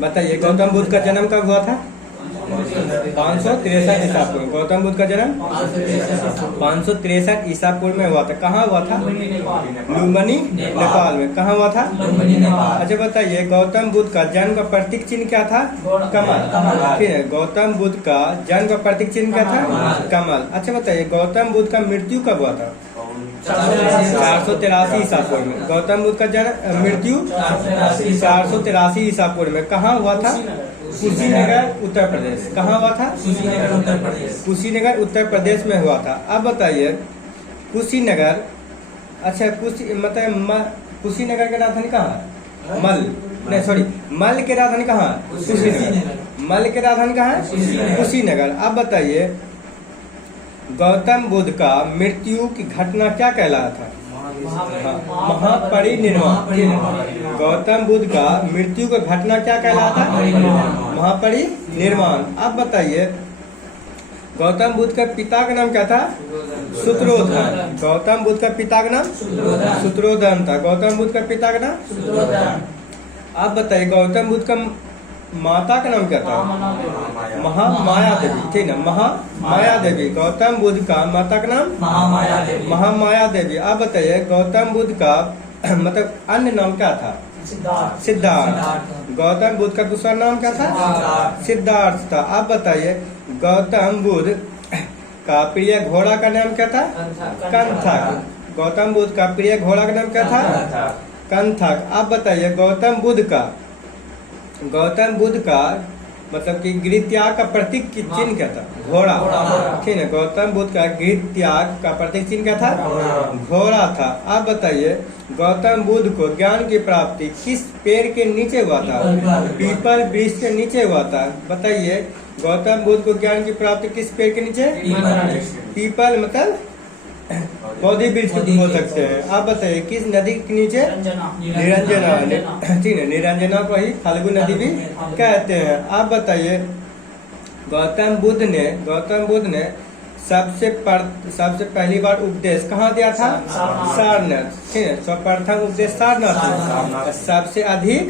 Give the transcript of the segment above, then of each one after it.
बताइए गौतम बुद्ध का जन्म कब हुआ था? 563 ईसा पूर्व। गौतम बुद्ध का जन्म 563 ईसा पूर्व में हुआ था। कहाँ हुआ था? लुम्बिनी नेपाल में। कहाँ हुआ था? अच्छा बताइए गौतम बुद्ध का जन्म का प्रतीक चिन्ह क्या था? कमल। ठीक है, गौतम बुद्ध का जन्म का प्रतीक चिन्ह क्या था? कमल। अच्छा बताइए गौतम बुद्ध का मृत्यु कब हुआ था? 483 ईसा पूर्व में। गौतम बुद्ध का जन्म मृत्यु 483 ईसा पूर्व में। कहाँ हुआ था? कुशीनगर उत्तर प्रदेश। कहाँ हुआ था? कुशीनगर उत्तर प्रदेश में हुआ था। अब बताइए कुशीनगर, अच्छा मतलब कुशीनगर की राजधानी कहाँ है? मल की राजधानी कहाँ है? कुशीनगर। मल की राजधानी कहाँ है? कुशीनगर। अब बताइए गौतम बुद्ध का मृत्यु की घटना क्या कहलाया था? महापरिनिर्वाण। गौतम बुद्ध का मृत्यु का घटना क्या कहलाया था? महापरिनिर्वाण। अब बताइए गौतम बुद्ध का पिता का नाम क्या था? शुक्रोधन। गौतम बुद्ध का पिता का नाम शुक्रोधन था। गौतम बुद्ध का पिता का नाम। अब बताइए गौतम बुद्ध का माता का नाम क्या था? महामाया देवी। ठीक है, महामाया देवी। गौतम बुद्ध का माता का नाम महामाया देवी। अब बताइए गौतम बुद्ध का मतलब अन्य नाम क्या था? सिद्धार्थ। गौतम बुद्ध का दूसरा नाम क्या था? सिद्धार्थ था। अब बताइए गौतम बुद्ध का प्रिय घोड़ा का नाम क्या था? कंथक। गौतम बुद्ध का प्रिय घोड़ा का नाम क्या था? कंथक। अब बताइए गौतम बुद्ध का मतलब कि गृह त्याग का प्रतीक चिन्ह क्या था? घोड़ा। ठीक है, गौतम बुद्ध का गृह त्याग का प्रतीक चिन्ह क्या था? घोड़ा था। अब बताइए गौतम बुद्ध को ज्ञान की प्राप्ति किस पेड़ के नीचे हुआ था? पीपल वृक्ष के नीचे हुआ था। बताइए गौतम बुद्ध को ज्ञान की प्राप्ति किस पेड़ के नीचे? पीपल मतलब पौधे वृक्ष बोल सकते हैं। आप बताइए किस नदी के नीचे? निरंजना। ठीक है, निरंजना को ही फाल्गु नदी भी कहते हैं। आप बताइए गौतम बुद्ध ने सबसे पहली बार उपदेश कहाँ दिया था? सारनाथ। ठीक है, सर्वप्रथम उपदेश सारनाथ। सबसे अधिक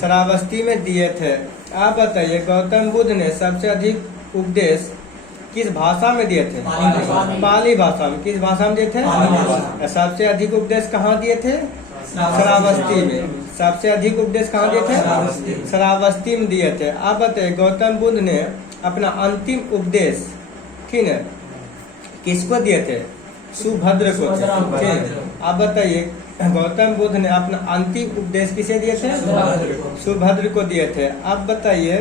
श्रावस्ती में दिए थे। आप बताइए गौतम बुद्ध ने सबसे अधिक उपदेश किस भाषा में दिए थे? पाली भाषा में। किस भाषा में दिए थे? सबसे अधिक उपदेश कहाँ दिए थे? श्रावस्ती में। सबसे अधिक उपदेश कहाँ दिए थे? श्रावस्ती में दिए थे। आप बताइए गौतम बुद्ध ने अपना अंतिम उपदेश ठीक है किसको दिए थे? सुभद्र को। आप बताइए गौतम बुद्ध ने अपना अंतिम उपदेश किसे दिए थे? सुभद्र को दिए थे। आप बताइए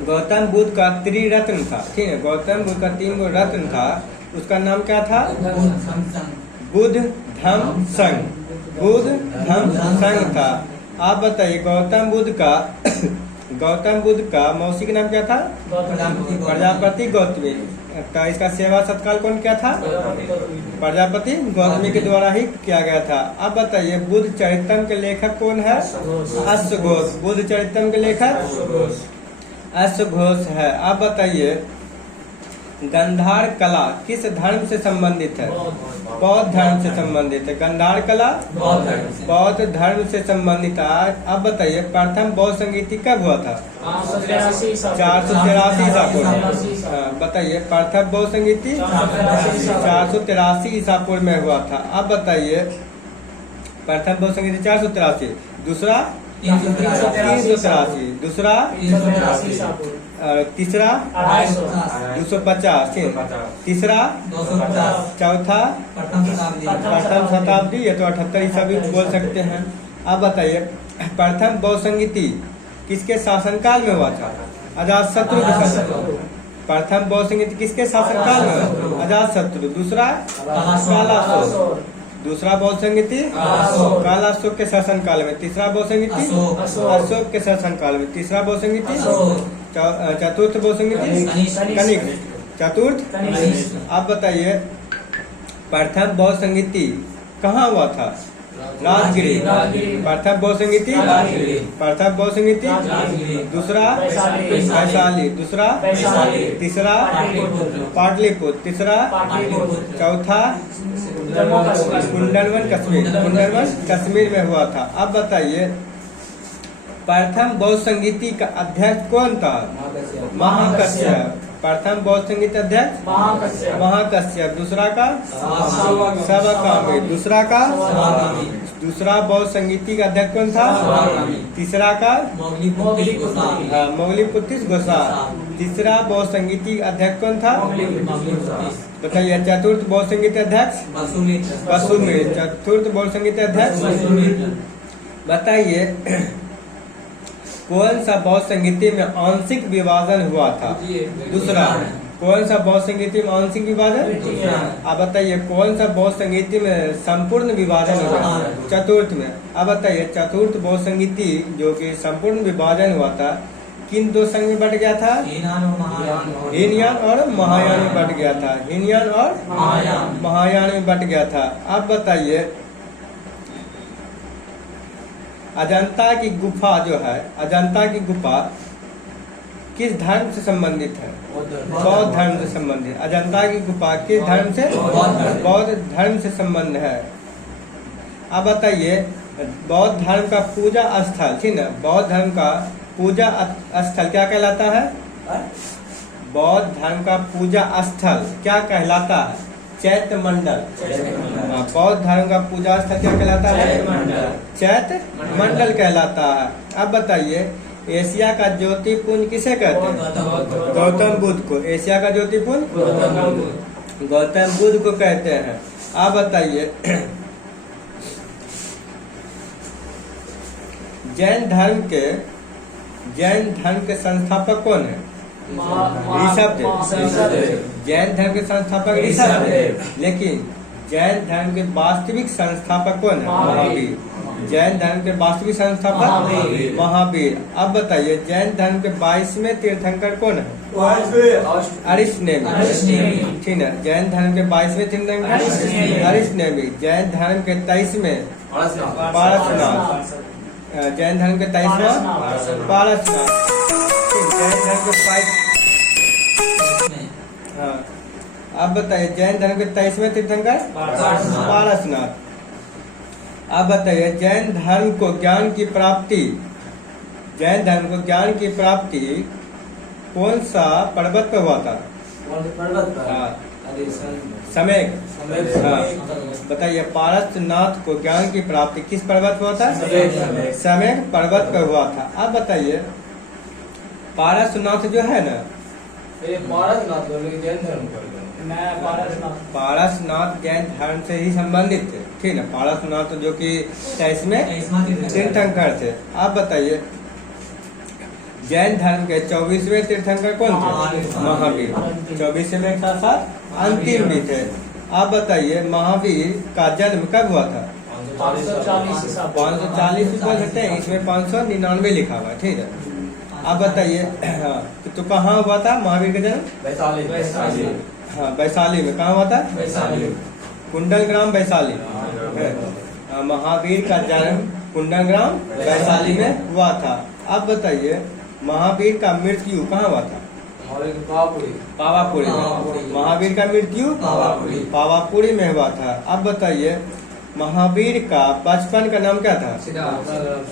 गौतम बुद्ध का त्रिरत्न था। ठीक है, गौतम बुद्ध का 3 गो रत्न था। उसका नाम क्या था? बुद्ध धम्म संघ। बुद्ध धम्म संघ था। आप बताइए गौतम बुद्ध का मौसी का नाम क्या था? प्रजापति गौतमी। का इसका सेवा सत्कार कौन किया था? प्रजापति गौतमी के द्वारा ही किया गया था। अब बताइए बुद्ध चरितम के लेखक कौन है? अश्वघोष। बुद्ध चरितम के लेखक अश्वघोष है। आप बताइए गांधार कला किस धर्म से संबंधित है? बौद्ध धर्म से संबंधित है। गांधार कला बौद्ध धर्म से संबंधित है। अब बताइए प्रथम बौद्ध संगीति कब हुआ था? 483 ईसा पूर्व। बताइए प्रथम बौद्ध संगीति 483 ईसा पूर्व में हुआ था। अब बताइए प्रथम बौद्ध संगीति 483। दूसरा 383। दूसरा तीसरा 250। तीसरा चौथा प्रथम शताब्दी। ये तो 78 ईसा भी बोल सकते हैं। अब बताइए प्रथम बौद्ध संगीति किसके शासनकाल में हुआ था? अजातशत्रु के शासन। प्रथम बौद्ध संगीति किसके शासनकाल में? अजातशत्रु। दूसरा कालाशोक। दूसरा बौद्ध संगीति कालाशोक के शासन काल में। तीसरा बौद्ध संगीति अशोक के शासन काल में। तीसरा बौद्ध संगीति चतुर्थ बौद्ध संगीति कनिष्क। चतुर्थ। आप बताइए प्रथम बौद्ध संगीति कहाँ हुआ था? राजगिरी। प्रथम बौद्ध संगीति प्रथम बौद्ध संगीति। दूसरा वैशाली। दूसरा तीसरा पाटलिपुत्र। तीसरा चौथा कुंडलवन कश्मीर में हुआ था। अब बताइए प्रथम बौद्ध संगीति का अध्यक्ष कौन था? महाकश्यप। प्रथम बौद्ध संगीत अध्यक्ष महाकश्यप। दूसरा का सवकामी। दूसरा बौद्ध संगीति का अध्यक्ष कौन था? तीसरा का मौलिपुत्तिस गोसाई। तीसरा बौद्ध संगीति अध्यक्ष कौन था? बताइए। चतुर्थ बौद्ध संगीत अध्यक्ष वसुमित्र। चतुर्थ बौद्ध संगीत अध्यक्ष बताइए कौन सा बौद्ध संगीति में आंशिक विभाजन हुआ था? दूसरा कौन सा बौद्ध संगीति में आंशिक विभाजन? अब बताइए कौन सा बौद्ध संगीति में संपूर्ण विभाजन हुआ? चतुर्थ में। अब बताइए चतुर्थ बौद्ध संगीति जो कि संपूर्ण विभाजन हुआ था किन दो संघ में बट गया था? हीनयान और महायान में बट गया था। हीनयान और महायान में बट गया था। अब बताइए अजंता की गुफा जो है, अजंता की गुफा किस धर्म से संबंधित है? बौद्ध धर्म से संबंधित। अजंता की गुफा किस धर्म से? बौद्ध धर्म से संबंध है। अब बताइए बौद्ध धर्म का पूजा स्थल, ठीक है, बौद्ध धर्म का पूजा स्थल क्या कहलाता है? बौद्ध धर्म का पूजा स्थल क्या कहलाता है? चैत्य मंडल। बौद्ध धर्म का पूजा स्थल क्या कहलाता है? चैत्य मंडल कहलाता है। अब बताइए एशिया का ज्योतिपुंज किसे कहते हैं? गौतम बुद्ध को। एशिया का ज्योतिपुंज गौतम बुद्ध को कहते हैं। अब बताइए जैन धर्म के संस्थापक कौन है? ऋषभदेव। जैन धर्म के संस्थापक ऋषभदेव। लेकिन जैन धर्म के वास्तविक संस्थापक कौन है? महावीर। जैन धर्म के वास्तविक संस्थापक महावीर। अब बताइए जैन धर्म के 22वें तीर्थंकर कौन है? अरिष्टनेमी। ठीक है, जैन धर्म के 22वें तीर्थंकर अरिष्टनेमी। जैन धर्म के 23वें पारसनाथ। जैन धर्म के 23वां पारसनाथ। जैन धर्म के हाँ। अब बताइए जैन धर्म के 23वें तीर्थंकर पारसनाथ। अब बताइए जैन धर्म को ज्ञान की प्राप्ति कौन सा पर्वत पर हुआ था? समेक। हाँ। बताइए पारसनाथ को ज्ञान की प्राप्ति किस पर्वत पर हुआ था? समेक पर्वत पर हुआ था। अब बताइए पारसनाथ जो है ना, पारसनाथ जैन धर्म से ही संबंधित थे। ठीक है, पारसनाथ जो कि 23वें तीर्थंकर थे। आप बताइए जैन धर्म के 24वें तीर्थंकर कौन थे? महावीर। 24वें के साथ साथ अंतिम भी थे। आप बताइए महावीर का जन्म कब हुआ था? 540 भी बोल सकते हैं, इसमें 599 लिखा हुआ है। ठीक है, आप बताइए तो कहाँ हुआ था महावीर का जन्म? हाँ, वैशाली में। कहाँ हुआ था? कुंडल ग्राम वैशाली। महावीर का जन्म कुंडल ग्राम वैशाली में हुआ था। अब बताइए महावीर का मृत्यु कहाँ हुआ था? पावापुरी में। महावीर का मृत्यु पावापुरी में हुआ था। अब बताइए महावीर का बचपन का नाम क्या था?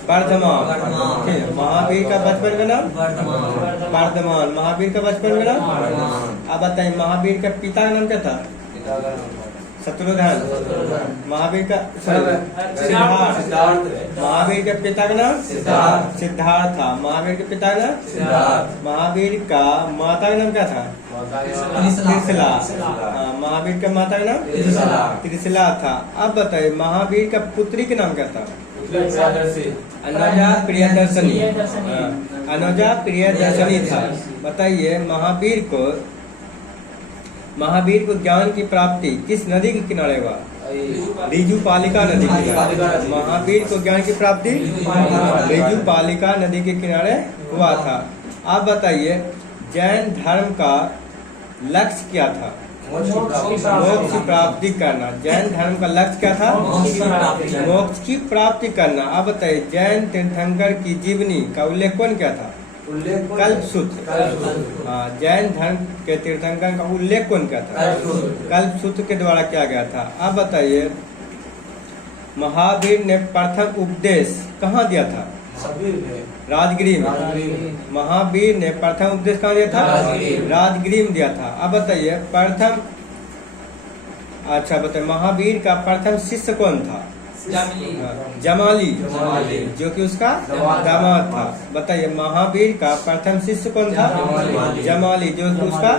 वर्धमान। ठीक है, महावीर का बचपन का नाम वर्धमान। महावीर का बचपन का नाम। अब बताइए महावीर का पिता का नाम क्या था? शत्रुघ्न। महावीर का सिद्धार्थ। महावीर के पिता का नाम सिद्धार्थ था। महावीर के पिता का नाम महावीर का माता का नाम क्या था? त्रिशला। महावीर का माता का नाम त्रिशला था। अब बताइए महावीर का पुत्री का नाम क्या था? अनुजा प्रियदर्शनी। अनुजा प्रियदर्शनी था। बताइए महावीर को ज्ञान की प्राप्ति किस नदी के किनारे हुआ? ऋजुपालिका नदी के किनारे। महावीर को ज्ञान की प्राप्ति ऋजुपालिका नदी के किनारे हुआ था। आप बताइए जैन धर्म का लक्ष्य क्या था? मोक्ष की प्राप्ति करना। जैन धर्म का लक्ष्य क्या था? मोक्ष की प्राप्ति करना। आप बताइए जैन तीर्थंकर की जीवनी का उल्लेख कौन क्या था? कल्पसूत्र। हाँ, जैन धर्म के तीर्थंकर का उल्लेख कौन किया था? कल्पसूत्र के द्वारा किया गया था। अब बताइए, महावीर ने प्रथम उपदेश कहाँ दिया था? राजगृह में। महावीर ने प्रथम उपदेश कहाँ दिया था? राजगृह में दिया था। अब बताइए प्रथम, अच्छा बताइए, महावीर का प्रथम शिष्य कौन था? जमाली, जो कि उसका दामाद था। बताइए, महावीर का प्रथम शिष्य कौन था? जमाली, जो कि उसका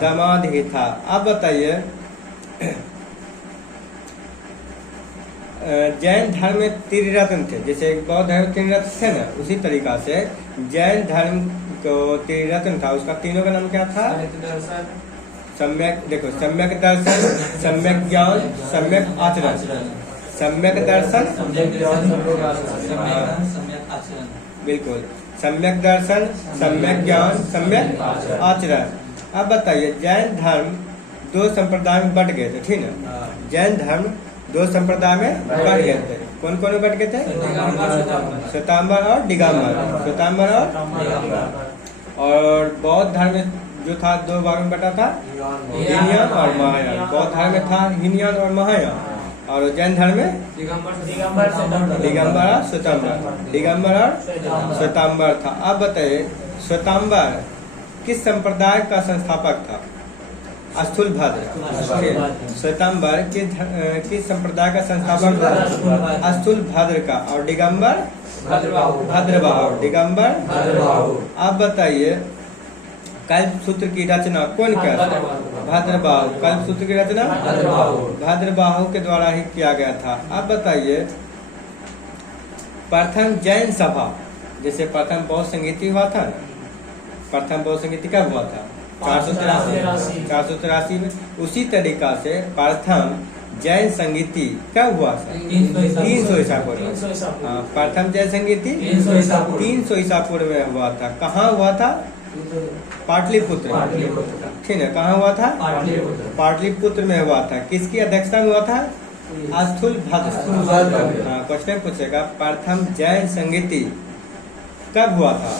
दामाद ही था। अब बताइए, जैन धर्म में त्रिरत्न थे, जैसे बौद्ध धर्म में त्रिरत्न थे ना, उसी तरीका से जैन धर्म को त्रिरत्न था। उसका तीनों का नाम क्या था? सम्यक, देखो, सम्यक दर्शन, सम्यक ज्ञान, सम्यक आचरण। सम्यक दर्शन, बिल्कुल, सम्यक दर्शन, सम्यक ज्ञान, सम्यक आचरण। अब बताइए, जैन धर्म दो संप्रदाय में बट गए थे, ठीक है? जैन धर्म दो संप्रदाय में बट गए थे। कौन कौन बट गए थे? श्वेतांबर और दिगंबर। श्वेतांबर और बौद्ध धर्म जो था दो भाग में बटा था, हीनयान और महायान। बौद्ध धर्म में था हीनयान और महायान, और जैन धर्म में दिगंबर और श्वेतांबर। दिगंबर और श्वेतांबर था। अब बताइए, श्वेतांबर किस संप्रदाय का संस्थापक था? स्थूलभद्र। श्वेतांबर किस संप्रदाय का संस्थापक था? स्थूलभद्र का। और दिगंबर भद्रबाहु। दिगंबर। अब बताइए, कल्पसूत्र की रचना कौन किया था? भद्रबाहु। कल्पसूत्र की रचना भद्रबाहु के द्वारा ही किया गया था। अब बताइए, प्रथम जैन सभा, जैसे प्रथम बौद्ध संगीति हुआ था ना, प्रथम बौद्ध संगीति कब हुआ था? 483 में। उसी तरीका से प्रथम जैन संगीति कब हुआ था? 300 ईसा पूर्व। प्रथम जैन संगीति 300 ईसा पूर्व में हुआ था। कहाँ हुआ था? पाटलिपुत्र, ठीक है? कहाँ हुआ था? पाटलिपुत्र में हुआ था। किसकी अध्यक्षता में हुआ था? स्थूलभद्र। हाँ, क्वेश्चन पूछेगा, प्रथम जैन संगीति कब हुआ था?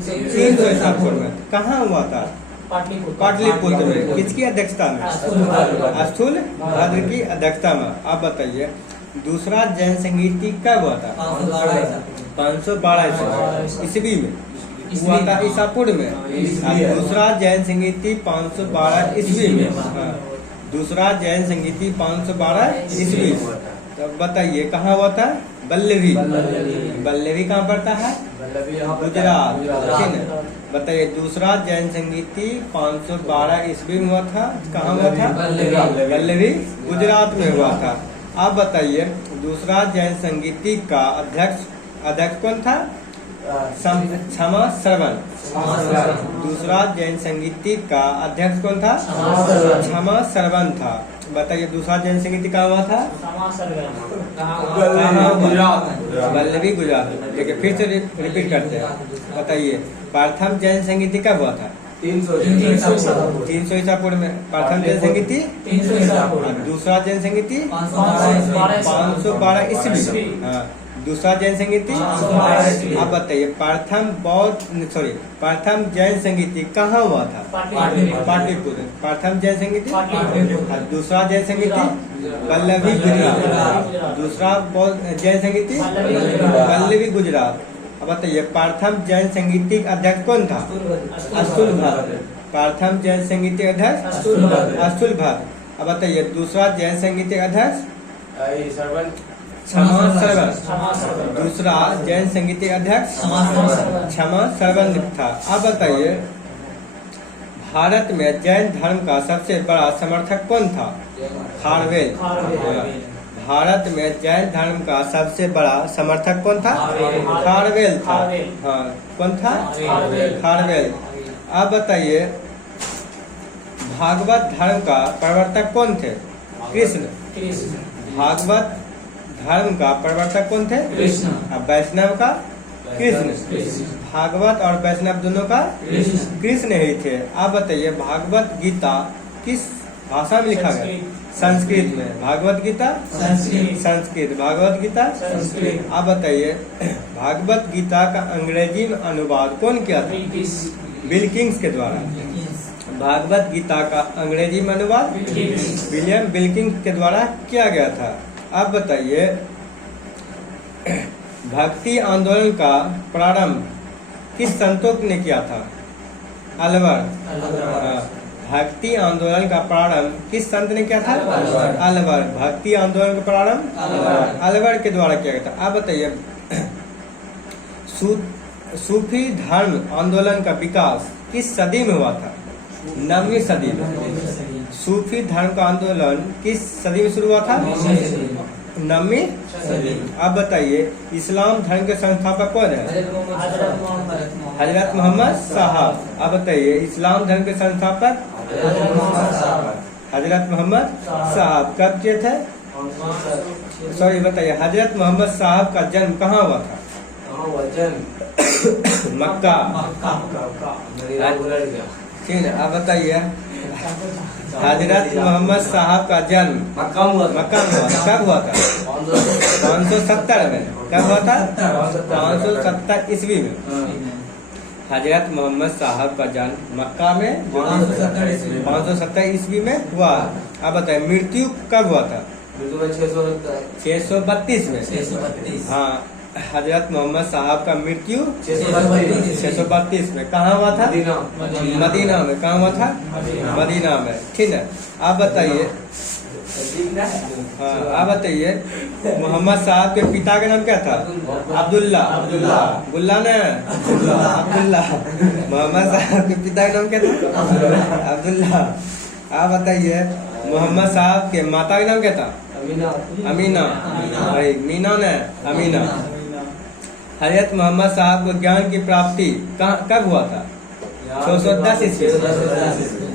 300 ईसा पूर्व में। कहाँ हुआ था? पाटलिपुत्र में। किसकी अध्यक्षता में? स्थूलभद्र की अध्यक्षता में। अब बताइए, दूसरा जैन संगीति कब हुआ था? 512 ईस्वी में हुआ था, ईसा पूर्व में। दूसरा जैन संगीति 512 ईस्वी में। दूसरा जैन संगीति 512 ईस्वी। तो बताइए, कहाँ हुआ था? बल्लभी। बल्लभी कहाँ पड़ता है? गुजरात, ठीक है? बताइए, दूसरा जैन संगीति 512 ईस्वी में हुआ था। कहाँ हुआ था? बल्लभी, गुजरात में हुआ था। अब बताइए, दूसरा जैन संगीति का अध्यक्ष कौन था? क्षमा श्रवण। दूसरा जैन संगीति का अध्यक्ष कौन था? क्षमा श्रवण था। बताइए, दूसरा जैन संगीति कहाँ हुआ था? बल्लभी, गुजरात। देखिए, फिर से रिपीट करते हैं। बताइए, प्रथम जैन संगीति कब हुआ था? 300 ईसा पूर्व में। प्रथम जैन संगीति 300। दूसरा जैन संगीति 512 ईस्वी। दूसरा जैन संगीति। आप बताइए, प्रथम जैन संगीति कहाँ हुआ था? पाटलिपुत्र। प्रथम जैन संगीति। दूसरा जैन संगीति बल्लभी, गुजरात। दूसरा जैन संगीति बल्लभी, गुजरात। अब बताइए, प्रथम जैन संगीति अध्यक्ष कौन था? स्थूलभद्र। प्रथम जैन संगीति अध्यक्ष स्थूलभद्र। अब बताइए, दूसरा जैन संगीति अध्यक्ष क्षमा श्रवण। दूसरा जैन संगीति अध्यक्ष क्षमा श्रवण था। अब बताइए, भारत में जैन धर्म का सबसे बड़ा समर्थक कौन था? खारवेल। भारत में जैन धर्म का सबसे बड़ा समर्थक कौन था? खारवेल था। हाँ, कौन था? खारवेल। अब बताइए, भागवत धर्म का प्रवर्तक कौन थे? कृष्ण। भागवत धर्म का प्रवर्तक कौन थे? कृष्ण। अब वैष्णव का? कृष्ण। भागवत और वैष्णव दोनों का कृष्ण ही थे। अब बताइए, भागवत गीता किस भाषा में लिखा गया? संस्कृत में। भागवत गीता संस्कृत, भागवत गीता संस्कृत। आप बताइए भागवत गीता का अंग्रेजी में अनुवाद कौन किया था? विल्किंस के द्वारा। भागवत गीता का अंग्रेजी में अनुवाद विलियम विल्किंस के द्वारा किया गया था। अब बताइए भक्ति आंदोलन का प्रारंभ किस संतों ने किया था? अलवर। भक्ति आंदोलन का प्रारंभ किस संत ने किया था? अलवर। भक्ति आंदोलन का प्रारंभ अलवर के द्वारा किया गया था। आप बताइए सूफी धर्म आंदोलन का विकास किस सदी में हुआ था? 9वीं सदी में। सूफी धर्म का आंदोलन किस सदी में शुरू हुआ था? 9वीं सदी। अब बताइए इस्लाम धर्म के संस्थापक कौन है? हजरत मोहम्मद साहब। अब बताइए इस्लाम धर्म के संस्थापक हजरत मोहम्मद साहब कब किए थे? सॉरी बताइए हजरत मोहम्मद साहब का जन्म कहाँ हुआ था? मक्का। ठीक है। अब बताइए हजरत मोहम्मद साहब का जन्म मक्का में हुआ। कब हुआ था? 570 में। कब हुआ था? 570 ईस्वी में। हजरत मोहम्मद साहब का जन्म मक्का में 570 ईस्वी में हुआ। अब बताइए मृत्यु कब हुआ था? 632 में। हाँ हजरत मोहम्मद साहब का मृत्यु 632 में। कहाँ हुआ था? मदीना में। कहाँ हुआ था? मदीना में। ठीक है। आप बताइए हाँ आप बताइए मोहम्मद साहब के पिता का नाम क्या था? अब्दुल्ला। गुल्ला ने अब्दुल्ला। मोहम्मद साहब के पिता का नाम क्या था? अब्दुल्ला। आप बताइए मोहम्मद साहब के माता का नाम क्या था? अमीना। भाई मीना ने अमीना। हजरत मोहम्मद साहब को ज्ञान की प्राप्ति कब हुआ था? 610 ईस्वी।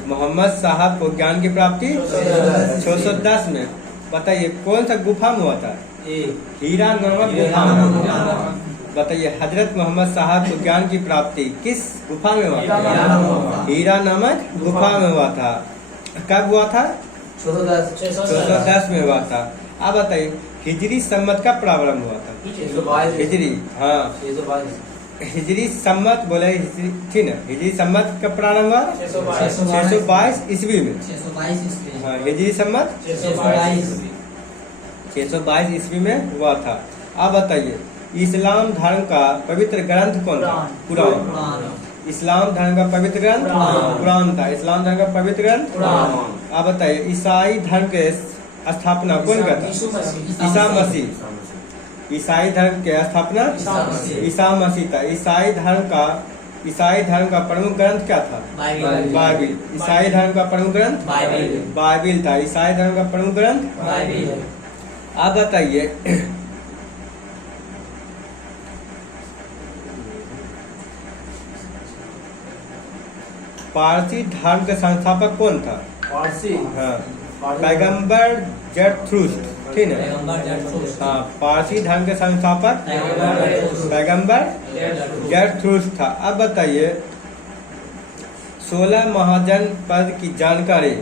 मोहम्मद साहब को ज्ञान की प्राप्ति 610 में। बताइए कौन सा गुफा में हुआ था? हीरा नामक गुफा में। बताइए हजरत मोहम्मद साहब को ज्ञान की प्राप्ति किस गुफा में हुआ था? हीरा नामक गुफा में हुआ था। कब हुआ था? 610 में हुआ था। अब बताइए हिजरी सम्मत का प्रारंभ हुआ था? हिजरी हाँ हिजरी सम्मत बोले हिजरी। ठीक है। हिजरी सम्मत का प्रारंभ हुआ 622 ईस्वी में। हाँ हिजरी सम्मत 622 ईस्वी में हुआ था। अब बताइए इस्लाम धर्म का पवित्र ग्रंथ कौन था? कुरान। इस्लाम धर्म का पवित्र ग्रंथ कुरान था। इस्लाम धर्म का पवित्र ग्रंथ। आप बताइए ईसाई धर्म के स्थापना कौन का था? ईसा मसीह। ईसाई धर्म के स्थापना ईसा मसीह था। ईसाई धर्म का प्रमुख ग्रंथ क्या था? बाइबिल। ईसाई धर्म का प्रमुख ग्रंथ बाइबिल था। ईसाई धर्म का प्रमुख ग्रंथ। आप बताइए पारसी धर्म के संस्थापक कौन था? हाँ पैगंबर जरथुस्त्र। ठीक है। हाँ पारसी धर्म के संस्थापक पैगंबर जरथुस्त्र था। अब बताइए 16 महाजन पद की जानकारी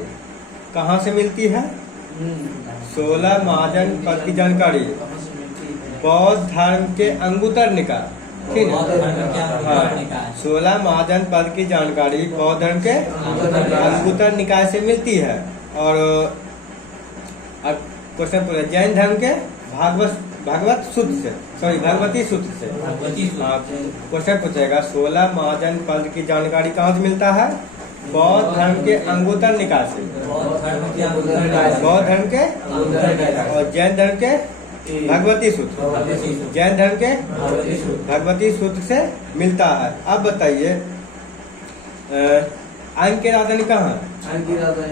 कहाँ से मिलती है? 16 महाजन पद की जानकारी बौद्ध धर्म के अंगुत्तर निकाय। ठीक है। हाँ 16 महाजन पद की जानकारी बौद्ध धर्म के अंगुत्तर निकाय से मिलती है। और क्वेश्चन पूछा जैन धर्म के भागवत सूत्र से। सॉरी भगवती सूत्र से। हाँ क्वेश्चन पूछेगा 16 महाजन पद की जानकारी कहाँ से मिलता है? बौद्ध धर्म के अंगुत्तर निकाय से। बौद्ध धर्म के और जैन धर्म के भगवती सूत्र। जैन धर्म के भगवती सूत्र से मिलता है। अब बताइए अंक की राजधानी कहाँ है?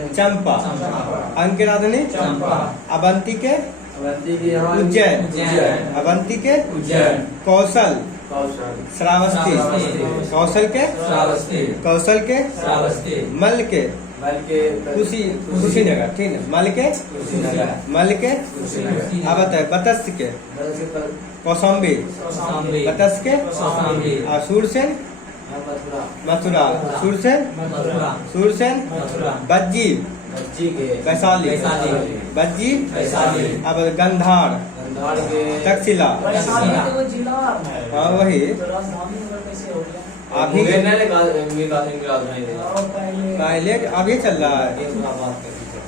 चंपा। अंक की राजधानी अवंती के उज्जैन। अवंती के कौशल श्रावस्ती। कौशल के मल के कुशीनगर। ठीक है। मल के अब बताए बतस के कौशाम्बी। बतस के सूरसेन मथुरा। सूरसेन बज्जी बच्ची के वैशाली, बज्जी, अब गंधार, तक्षशिला, हाँ वही अभी पहले अभी चल रहा है।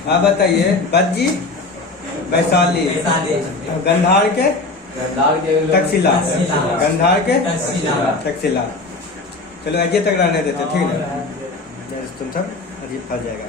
आप बताइए बज्जी, वैशाली, गंधार के तक्षशिला, गंधार के तक्षशिला। चलो अजय तक रहने देते, ठीक है, तुम सब अजीब फंस जाएगा।